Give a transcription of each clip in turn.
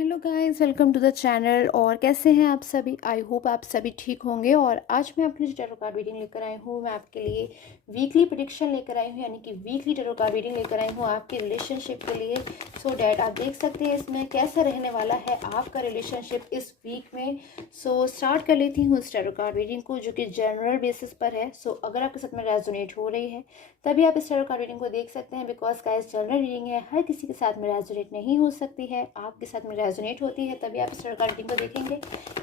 Hello guys, welcome to the channel. और कैसे हैं आप सभी? आई होप आप सभी ठीक होंगे। और आज मैं अपनी जो टैरो कार्ड रीडिंग लेकर आई हूँ, मैं आपके लिए वीकली प्रेडिक्शन लेकर आई हूँ, यानी कि वीकली टैरो कार्ड रीडिंग लेकर आई हूँ आपके रिलेशनशिप के लिए। सो डैट आप देख सकते हैं इसमें कैसा रहने वाला है आपका रिलेशनशिप इस वीक में। सो स्टार्ट कर लेती हूँ इस टैरो कार्ड रीडिंग को, जो कि जनरल बेसिस पर है। सो अगर आपके साथ में रेजोनेट हो रही है तभी आप इस टैरो कार्ड रीडिंग को देख सकते हैं, बिकॉज गाइस जनरल रीडिंग है, हर किसी के साथ में रेजोनेट नहीं हो सकती है। आपके साथ में रेजोनेट होती है तभी आप इस टैरो कार्ड रीडिंग को देखेंगे।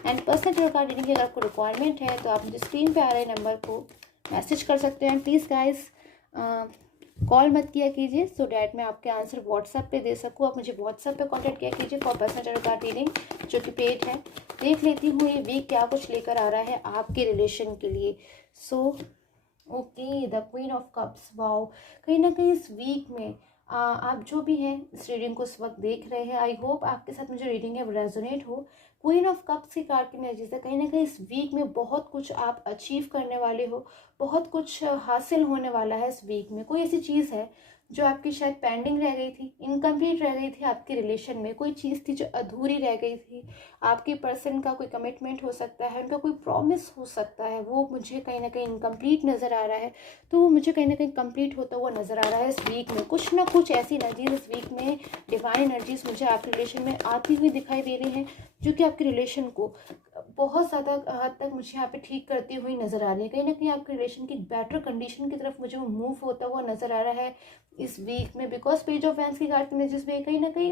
And personal tarot card reading की अगर आपको रिक्वायरमेंट है तो आप मुझे स्क्रीन पे आ रहे नंबर को मैसेज कर सकते हैं। एंड प्लीज़ गाइस कॉल मत किया कीजिए, सो डैट मैं आपके आंसर व्हाट्सएप पे दे सकूँ। आप मुझे व्हाट्सएप पे कांटेक्ट किया कीजिए for personal tarot card reading, जो कि पेड है। देख लेती हूँ ये वीक क्या कुछ लेकर आ रहा है आपके रिलेशन के लिए। So okay, the queen of cups. Wow, कहीं ना कहीं इस वीक में आप जो भी हैं इस रीडिंग को इस वक्त देख रहे हैं, आई होप आपके साथ में जो रीडिंग है वो रेजोनेट हो। क्वीन ऑफ कप्स की कार्ड की एनर्जी से कहीं ना कहीं इस वीक में बहुत कुछ आप अचीव करने वाले हो, बहुत कुछ हासिल होने वाला है इस वीक में। कोई ऐसी चीज़ है जो आपकी शायद पेंडिंग रह गई थी, इनकम्प्लीट रह गई थी आपके रिलेशन में, कोई चीज़ थी जो अधूरी रह गई थी। आपके पर्सन का कोई कमिटमेंट हो सकता है, उनका कोई प्रॉमिस हो सकता है, वो मुझे कहीं ना कहीं इनकम्प्लीट नज़र आ रहा है। तो वो मुझे कहीं ना कहीं कंप्लीट होता हुआ नज़र आ रहा है इस वीक में। कुछ ना कुछ ऐसी एनर्जीज इस वीक में, डिवाइन एनर्जीज मुझे आपके रिलेशन में आती हुई दिखाई दे रही हैं, जो कि आपके रिलेशन को बहुत ज़्यादा हद तक मुझे यहाँ पे ठीक करती हुई नज़र आ रही है। कहीं ना कहीं आपके रिलेशन की बेटर कंडीशन की तरफ मुझे वो मूव होता हुआ नज़र आ रहा है इस वीक में। बिकॉज पेज ऑफ वैंस की कार्ड में जिसमें कहीं ना कहीं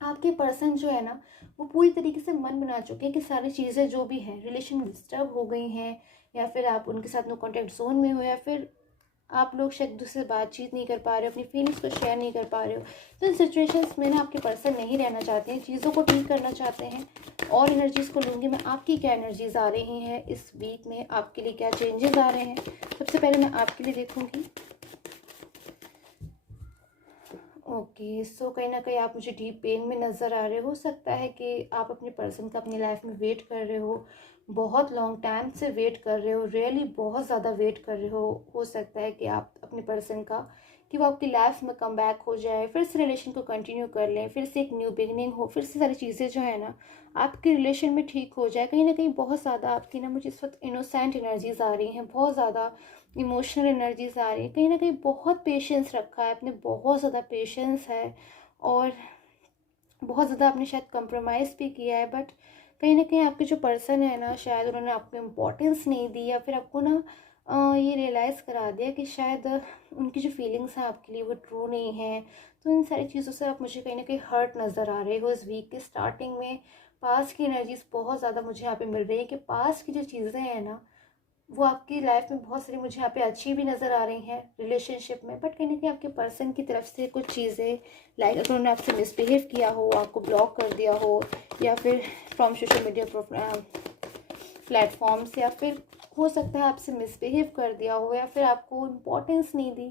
आपके पर्सन जो है ना, वो पूरी तरीके से मन बना चुके हैं कि सारी चीज़ें जो भी हैं रिलेशन में डिस्टर्ब हो गई हैं, या फिर आप उनके साथ नो कॉन्टेक्ट जोन में हो, या फिर आप लोग शायद एक दूसरे से बातचीत नहीं कर पा रहे हो, अपनी फीलिंग्स को शेयर नहीं कर पा रहे हो। तो इन सिचुएशंस में ना आपके पर्सन नहीं रहना चाहते हैं, चीज़ों को ठीक करना चाहते हैं। और एनर्जीज़ को लूँगी मैं, आपकी क्या एनर्जीज़ आ रही हैं इस वीक में, आपके लिए क्या चेंजेस आ रहे हैं। सबसे पहले मैं आपके लिए देखूँगी। ओके, सो कहीं ना कहीं आप मुझे डीप पेन में नज़र आ रहे हो सकता है कि आप अपने पर्सन का अपनी लाइफ में वेट कर रहे हो, बहुत लॉन्ग टाइम से वेट कर रहे हो, रियली बहुत ज़्यादा वेट कर रहे हो सकता है कि आप अपने पर्सन का, कि वो आपकी लाइफ में कम बैक हो जाए, फिर से रिलेशन को कंटिन्यू कर लें, फिर से एक न्यू बिगनिंग हो, फिर से सारी चीज़ें जो है ना आपके रिलेशन में ठीक हो जाए। कहीं ना कहीं बहुत ज़्यादा आपकी ना मुझे इस वक्त इनोसेंट एनर्जीज आ रही हैं, बहुत ज़्यादा इमोशनल एनर्जीज आ रही है। कहीं ना कहीं बहुत पेशेंस रखा है आपने, बहुत ज़्यादा पेशेंस है, और बहुत ज़्यादा आपने शायद कंप्रोमाइज़ भी किया है। बट कहीं ना कहीं आपके जो पर्सन है ना, शायद उन्होंने आपको इम्पोर्टेंस नहीं दी, या फिर आपको ना ये रियलाइज़ करा दिया कि शायद उनकी जो फीलिंग्स हैं आपके लिए वो ट्रू नहीं है। तो इन सारी चीज़ों से आप मुझे कहीं ना कहीं हर्ट नज़र आ रहे हो इस वीक के स्टार्टिंग में। पास्ट की एनर्जीज बहुत ज़्यादा मुझे यहाँ पे मिल रही है कि पास्ट की जो चीज़ें हैं ना, वो आपकी लाइफ में बहुत सारी मुझे यहाँ पे अच्छी भी नज़र आ रही हैं रिलेशनशिप में। बट कहीं ना कहीं आपके पर्सन की तरफ से कुछ चीज़ें, लाइक अगर उन्होंने आपसे मिसबिहेव किया हो, आपको ब्लॉक कर दिया हो, या फिर फ्रॉम सोशल मीडिया प्लेटफॉर्म्स, या फिर हो सकता है आपसे मिसबिहेव कर दिया हो, या फिर आपको इम्पोर्टेंस नहीं दी,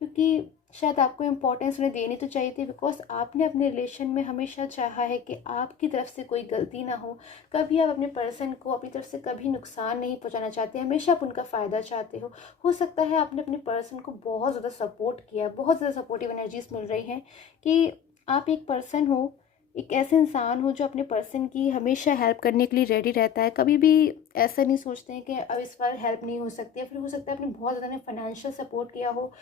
क्योंकि शायद आपको इम्पोर्टेंस उन्हें देनी तो चाहिए थी, बिकॉज आपने अपने रिलेशन में हमेशा चाहा है कि आपकी तरफ से कोई गलती ना हो। कभी आप अपने पर्सन को अपनी तरफ से कभी नुकसान नहीं पहुंचाना चाहते, हमेशा आप उनका फ़ायदा चाहते हो सकता है आपने अपने पर्सन को बहुत ज़्यादा सपोर्ट किया है, बहुत ज़्यादा सपोर्टिव एनर्जीज मिल रही हैं कि आप एक पर्सन हो, एक ऐसे इंसान हो जो अपने पर्सन की हमेशा हेल्प करने के लिए रेडी रहता है। कभी भी ऐसा नहीं सोचते हैं कि अब इस बार हेल्प नहीं हो सकती, या फिर हो सकता है आपने बहुत ज़्यादा फाइनेंशियल सपोर्ट किया हो,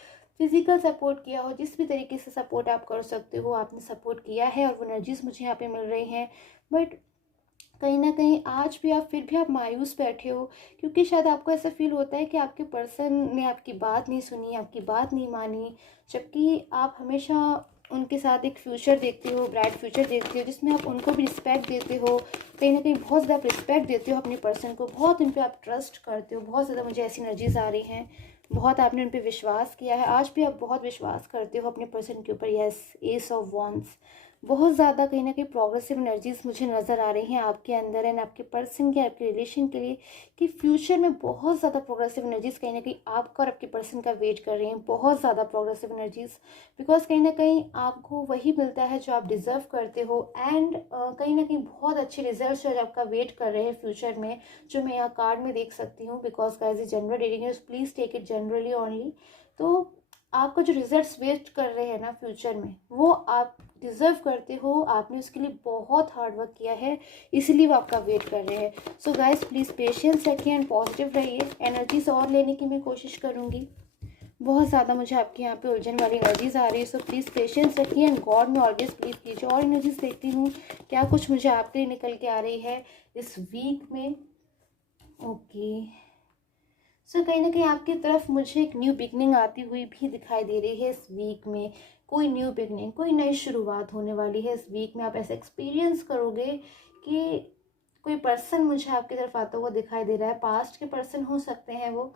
फिजिकल सपोर्ट किया हो, जिस भी तरीके से सपोर्ट आप कर सकते हो आपने सपोर्ट किया है, और वो एनर्जीज मुझे यहाँ पे मिल रही हैं। बट कहीं ना कहीं आज भी आप, फिर भी आप मायूस बैठे हो, क्योंकि शायद आपको ऐसा फील होता है कि आपके पर्सन ने आपकी बात नहीं सुनी, आपकी बात नहीं मानी, जबकि आप हमेशा उनके साथ एक फ्यूचर देखते हो, ब्राइट फ्यूचर देखते हो, जिसमें आप उनको भी रिस्पेक्ट देते हो। कहीं ना कहीं बहुत ज़्यादा आप रिस्पेक्ट देते हो अपने पर्सन को, बहुत उन पर आप ट्रस्ट करते हो, बहुत ज़्यादा मुझे ऐसी एनर्जीज आ रही हैं, बहुत आपने उन पर विश्वास किया है, आज भी आप बहुत विश्वास करते हो अपने पर्सन के ऊपर। यस, एस ऑफ वॉन्ड्स, बहुत ज़्यादा कहीं ना कहीं प्रोग्रेसिव एनर्जीज मुझे नज़र आ रही हैं आपके अंदर एंड आपके पर्सन के, आपके रिलेशन के लिए, कि फ्यूचर में बहुत ज़्यादा प्रोग्रेसिव एनर्जीज कहीं ना कहीं आपका और आपके पर्सन का वेट कर रही हैं, बहुत ज़्यादा प्रोग्रेसिव एनर्जीज। बिकॉज कहीं ना कहीं आपको वही मिलता है जो आप डिज़र्व करते हो, एंड कहीं ना कहीं बहुत अच्छे रिजल्ट जो आपका वेट कर रहे हैं फ्यूचर में, जो मैं यहाँ कार्ड में देख सकती हूँ। बिकॉज गाइस जनरल रीडिंग है, please take it generally only. तो आपका जो रिजल्ट्स वेट कर रहे हैं ना फ्यूचर में, वो आप डिज़र्व करते हो, आपने उसके लिए बहुत हार्ड वर्क किया है, इसीलिए वो आपका वेट कर रहे हैं। सो गाइस प्लीज़ पेशेंस रखिए एंड पॉजिटिव रहिए। एनर्जीज और लेने की मैं कोशिश करूँगी। बहुत ज़्यादा मुझे आपके यहाँ पे उलझन वाली एनर्जीज आ रही है, सो प्लीज़ पेशेंस रखिए एंड गॉड में ऑलवेज बिलीव कीजिए। और एनर्जीज देखती हूँ क्या कुछ मुझे आपके लिए निकल के आ रही है इस वीक में। ओके, सो कहीं ना कहीं आपकी तरफ मुझे एक न्यू बिगनिंग आती हुई भी दिखाई दे रही है इस वीक में। कोई न्यू बिगनिंग, कोई नई शुरुआत होने वाली है इस वीक में। आप ऐसा एक्सपीरियंस करोगे कि कोई पर्सन मुझे आपकी तरफ आता हुआ दिखाई दे रहा है। पास्ट के पर्सन हो सकते हैं वो,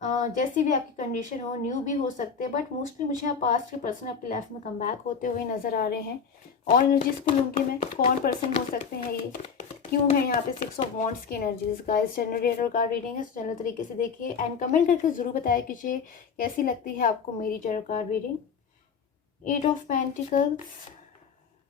जैसी भी आपकी कंडीशन हो, न्यू भी हो सकते हैं, बट मोस्टली मुझे आप पास्ट के पर्सन अपनी लाइफ में कम बैक होते हुए नज़र आ रहे हैं। और एनर्जीज को लूँगी मैं, कौन पर्सन हो सकते हैं ये, क्यों है यहाँ पे 6 ऑफ वॉन्ड्स की energies. Guys general card reading है, जनरल तरीके से देखिए एंड कमेंट करके ज़रूर बताया कीजिए कैसी लगती है आपको मेरी general card reading. 8 of pentacles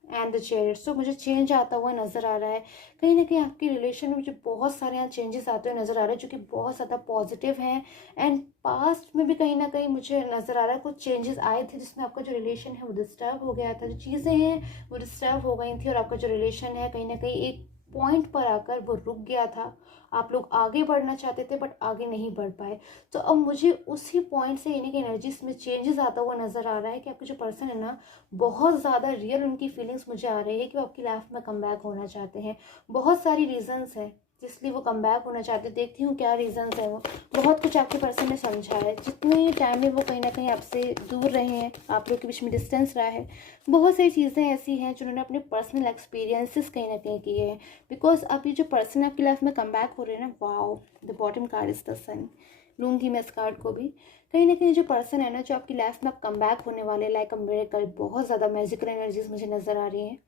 and the chairs. So मुझे चेंज आता हुआ नज़र आ रहा है। कहीं ना कहीं आपके रिलेशन में मुझे बहुत सारे यहाँ चेंजेस आते हुए नज़र आ रहे हैं जो कि बहुत ज़्यादा पॉजिटिव हैं। एंड पास्ट में भी कहीं ना कहीं मुझे नज़र आ रहा है कुछ चेंजेस आए थे जिसमें आपका जो रिलेशन है वो डिस्टर्ब हो गया था, जो चीज़ें हैं वो डिस्टर्ब हो गई थी और आपका जो रिलेशन है कहीं ना कहीं एक पॉइंट पर आकर वो रुक गया था। आप लोग आगे बढ़ना चाहते थे बट आगे नहीं बढ़ पाए। तो अब मुझे उसी पॉइंट से यानी कि एनर्जीज में चेंजेस आता हुआ नज़र आ रहा है कि आपके जो पर्सन है ना, बहुत ज़्यादा रियल उनकी फीलिंग्स मुझे आ रही है कि वो आपकी लाइफ में कम बैक होना चाहते हैं। बहुत सारी रीजंस हैं जिसलिए वो कम बैक होना चाहते हैं। देखती हूँ क्या रीजंस है वो। बहुत कुछ आपके पर्सन ने समझा है, जितने टाइम में वो कहीं ना कहीं आपसे दूर रहे हैं, आप लोग के बीच में डिस्टेंस रहा है। बहुत सारी चीज़ें ऐसी हैं जिन्होंने अपने पर्सनल एक्सपीरियंसेस कहीं ना कहीं किए हैं। बिकॉज अब ये जो पर्सन आपकी लाइफ में कम बैक हो रहे हैं ना, wow, the bottom card is the sun. लूँगी मैं इस कार्ड को भी। कहीं ना कहीं जो पर्सन है ना, जो आपकी लाइफ में अब कम बैक होने वाले, लाइक अ मिरेकल, बहुत ज़्यादा मैजिकल एनर्जीज मुझे नज़र आ रही हैं।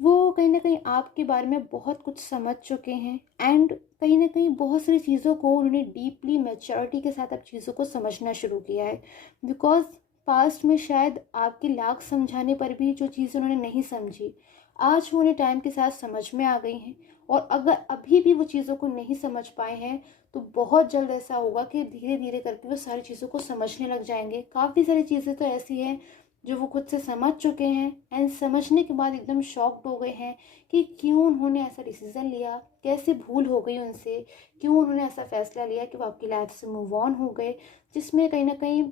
वो कहीं ना कहीं आपके बारे में बहुत कुछ समझ चुके हैं एंड कहीं ना कहीं बहुत सारी चीज़ों को उन्होंने डीपली मैच्योरिटी के साथ अब चीज़ों को समझना शुरू किया है। बिकॉज पास्ट में शायद आपके लाख समझाने पर भी जो चीज़ उन्होंने नहीं समझी, आज वो उन्हें टाइम के साथ समझ में आ गई हैं। और अगर अभी भी वो चीज़ों को नहीं समझ पाए हैं तो बहुत जल्द ऐसा होगा कि धीरे धीरे करके वो सारी चीज़ों को समझने लग जाएंगे। काफ़ी सारी चीज़ें तो ऐसी हैं जो वो खुद से समझ चुके हैं एंड समझने के बाद एकदम शॉक्ड हो गए हैं कि क्यों उन्होंने ऐसा डिसीज़न लिया, कैसे भूल हो गई उनसे, क्यों उन्होंने ऐसा फैसला लिया कि वो आपकी लाइफ से मूव ऑन हो गए। जिसमें कहीं ना कहीं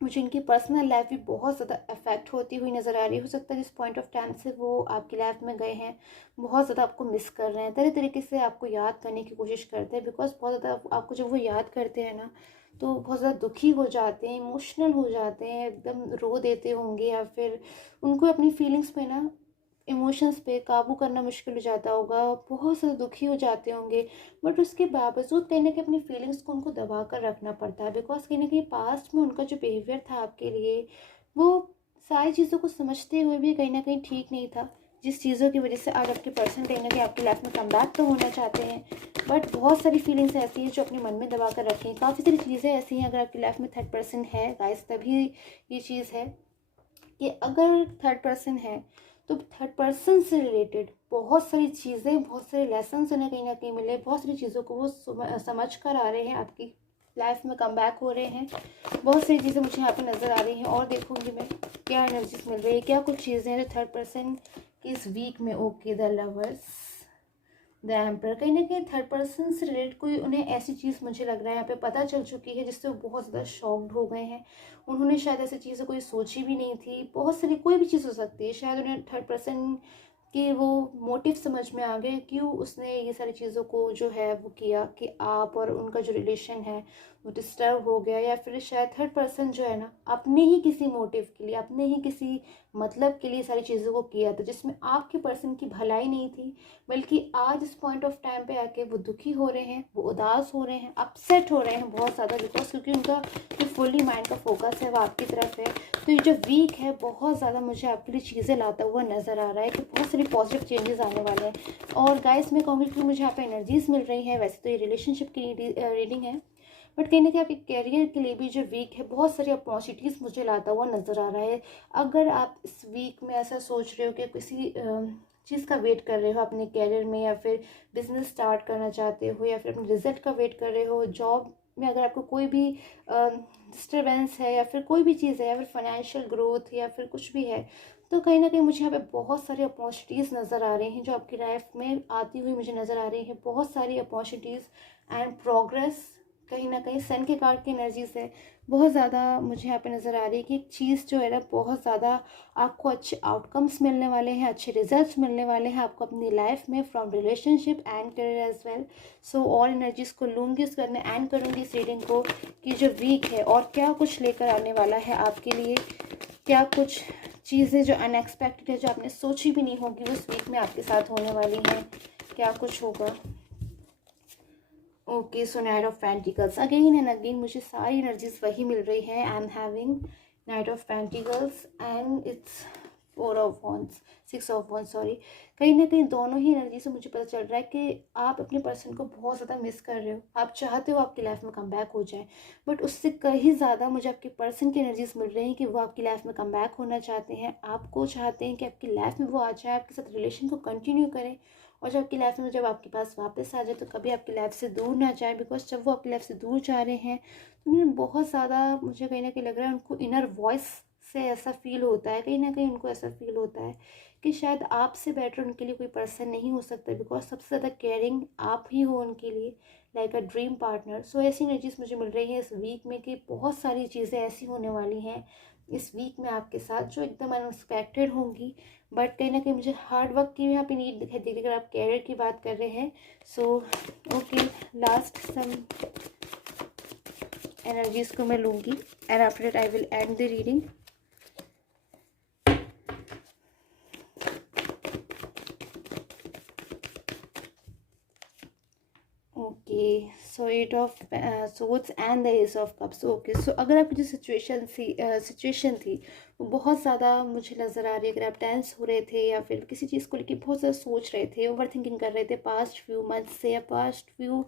मुझे इनकी पर्सनल लाइफ भी बहुत ज़्यादा अफेक्ट होती हुई नज़र आ रही है। हो सकता है जिस पॉइंट ऑफ टाइम से वो आपकी लाइफ में गए हैं, बहुत ज़्यादा आपको मिस कर रहे हैं, तरह तरीके से आपको याद करने की कोशिश करते हैं। बिकॉज बहुत ज़्यादा आपको जब वो याद करते हैं ना, तो बहुत ज़्यादा दुखी हो जाते हैं, इमोशनल हो जाते हैं, एकदम रो देते होंगे, या फिर उनको अपनी फीलिंग्स पे ना, इमोशंस पे काबू करना मुश्किल हो जाता होगा, बहुत ज़्यादा दुखी हो जाते होंगे। बट उसके बावजूद कहीं ना कहीं अपनी फीलिंग्स को उनको दबा कर रखना पड़ता है। बिकॉज कहीं ना कहीं पास्ट में उनका जो बिहेवियर था आपके लिए, वो सारी चीज़ों को समझते हुए भी कहीं ना कहीं ठीक नहीं था। जिस चीज़ों की वजह से आज आपके पर्सन कहीं ना कहीं आपकी लाइफ में कम बैक तो होना चाहते हैं, बट बहुत सारी फीलिंग्स ऐसी हैं जो अपने मन में दबा कर रखें। काफ़ी सारी चीज़ें ऐसी हैं, अगर आपकी लाइफ में थर्ड पर्सन है गाइस, तभी ये चीज़ है कि अगर थर्ड पर्सन है तो थर्ड पर्सन से रिलेटेड बहुत सारी चीज़ें, बहुत सारे लेसन उन्हें कहीं ना कहीं मिले, बहुत सारी चीज़ों को वो समझ कर आ रहे हैं, आपकी लाइफ में कम बैक हो रहे हैं। बहुत सारी चीज़ें मुझे यहाँ पे नज़र आ रही हैं और देखूंगी मैं क्या एनर्जीज मिल रही है, क्या कुछ चीज़ें हैं जो थर्ड पर्सन की इस वीक में। Okay, the lovers, the emperor. कहीं ना कहीं थर्ड पर्सन से रिलेटेड कोई उन्हें ऐसी चीज़ मुझे लग रहा है यहाँ पे पता चल चुकी है जिससे वो बहुत ज़्यादा शॉक्ड हो गए हैं। उन्होंने शायद ऐसी चीज़ें कोई सोची भी नहीं थी। बहुत सारी कोई भी चीज़ हो सकती है, शायद उन्हें थर्ड पर्सन कि वो मोटिव समझ में आ गए क्यों उसने ये सारी चीज़ों को जो है वो किया, कि आप और उनका जो रिलेशन है वो डिस्टर्ब हो गया। या फिर शायद थर्ड पर्सन जो है ना, अपने ही किसी मोटिव के लिए, अपने ही किसी मतलब के लिए सारी चीज़ों को किया था जिसमें आपके पर्सन की भलाई नहीं थी, बल्कि आज इस पॉइंट ऑफ टाइम पे आके वो दुखी हो रहे हैं, वो उदास हो रहे हैं, अपसेट हो रहे हैं बहुत ज़्यादा। बिकॉज क्योंकि उनका जो फुल्ली माइंड का फोकस है वो आपकी तरफ है। तो ये जो वीक है बहुत ज़्यादा मुझे आपके लिए चीज़ें लाता हुआ नज़र आ रहा है कि बहुत सारी पॉजिटिव चेंजेस आने वाले हैं। और गाइस मैं कहूँगी कि मुझे यहाँ पे एनर्जीज मिल रही है। वैसे तो ये रिलेशनशिप की रीडिंग है, बट कहीं ना कहीं आपके कैरियर के लिए भी जो वीक है बहुत सारी अपॉर्चुनिटीज़ मुझे लाता हुआ नज़र आ रहा है। अगर आप इस वीक में ऐसा सोच रहे हो कि किसी चीज़ का वेट कर रहे हो अपने कैरियर में, या फिर बिजनेस स्टार्ट करना चाहते हो, या फिर अपने रिजल्ट का वेट कर रहे हो, जॉब में अगर आपको कोई भी डिस्टर्बेंस है या फिर कोई भी चीज़ है या फिर फाइनेंशियल ग्रोथ या फिर कुछ भी है, तो कहीं ना कहीं मुझे यहाँ पे बहुत सारी अपॉर्चुनिटीज़ नज़र आ रही हैं जो आपकी लाइफ में आती हुई मुझे नज़र आ रही हैं। बहुत सारी अपॉर्चुनिटीज़ एंड प्रोग्रेस कहीं ना कहीं सन के कार्ड की एनर्जी से बहुत ज़्यादा मुझे यहाँ पे नज़र आ रही है कि एक चीज़ जो है ना बहुत ज़्यादा आपको अच्छे आउटकम्स मिलने वाले हैं, अच्छे रिजल्ट्स मिलने वाले हैं आपको अपनी लाइफ में from relationship and career as well. So और एनर्जीज़ को लूँगी उसके बाद मैं एंड करूँगी इस रीडिंग को कि जो वीक है और क्या कुछ लेकर आने वाला है आपके लिए, क्या कुछ चीज़ें जो अनएक्सपेक्टेड है जो आपने सोची भी नहीं होगी उस वीक में आपके साथ होने वाली हैं, क्या कुछ होगा। Okay, so night of pentacles again and again मुझे सारी एनर्जीज वही मिल रही है। I am having night of pentacles and it's 4 of wands, 6 of wands sorry. कहीं ना कहीं दोनों ही एनर्जी से मुझे पता चल रहा है कि आप अपने पर्सन को बहुत ज़्यादा मिस कर रहे हो, आप चाहते हो आपकी लाइफ में कम बैक हो जाए, बट उससे कहीं ज़्यादा मुझे आपके पर्सन की एनर्जीज मिल रही हैं कि वो आपकी लाइफ में कम बैक होना चाहते हैं, आपको चाहते हैं कि आपकी लाइफ में वो आ जाए, आपके साथ रिलेशन को कंटिन्यू करें और जब आपकी लाइफ में जब आपके पास वापस आ जाए तो कभी आपकी लाइफ से दूर ना जाए। बिकॉज जब वो आपकी लाइफ से दूर जा रहे हैं तो उन्हें बहुत ज़्यादा मुझे कहीं ना कहीं लग रहा है उनको इनर वॉइस से ऐसा फील होता है, कहीं ना कहीं उनको ऐसा फील होता है कि शायद आपसे बेटर उनके लिए कोई पर्सन नहीं हो सकता। बिकॉज सबसे ज़्यादा केयरिंग आप ही हो उनके लिए, लाइक अ ड्रीम पार्टनर। सो ऐसी एनर्जीज मुझे मिल रही है इस वीक में कि बहुत सारी चीज़ें ऐसी होने वाली हैं इस वीक में आपके साथ जो एकदम अनएक्सपेक्टेड होंगी। बट कहीं ना कहीं मुझे हार्ड वर्क की यहाँ पे नीड दिखाई देगी अगर आप कैरियर की बात कर रहे हैं। So okay, last some energies को मैं लूँगी and after that I will end the reading. Okay, so 8 of swords and the ace of cups. Okay, so अगर आपकी जो सिचुएशन थी वो बहुत ज़्यादा मुझे नज़र आ रही है, अगर आप टेंस हो रहे थे या फिर किसी चीज़ को लेकर बहुत ज़्यादा सोच रहे थे, ओवर थिंकिंग कर रहे थे पास्ट फ्यू मंथ्स से या पास्ट फ्यू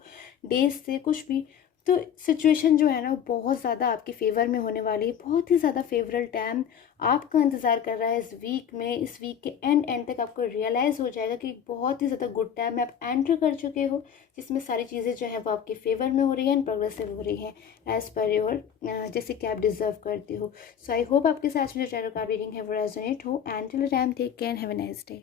डेज से कुछ भी, तो सिचुएशन जो है ना वो बहुत ज़्यादा आपके फेवर में होने वाली है। बहुत ही ज़्यादा फेवरल टाइम आपका इंतज़ार कर रहा है इस वीक में। इस वीक के एंड तक आपको रियलाइज़ हो जाएगा कि बहुत ही ज़्यादा गुड टाइम में आप एंटर कर चुके हो जिसमें सारी चीज़ें जो है वो आपके फेवर में हो रही हैं एंड प्रोग्रेसिव हो रही हैं एज़ पर योर जैसे कि आप डिज़र्व करते हो। सो आई होप आपके साथ में जो टैरो कार्ड रीडिंग है वो रेजोनेट हो and till the time take care and have a nice day.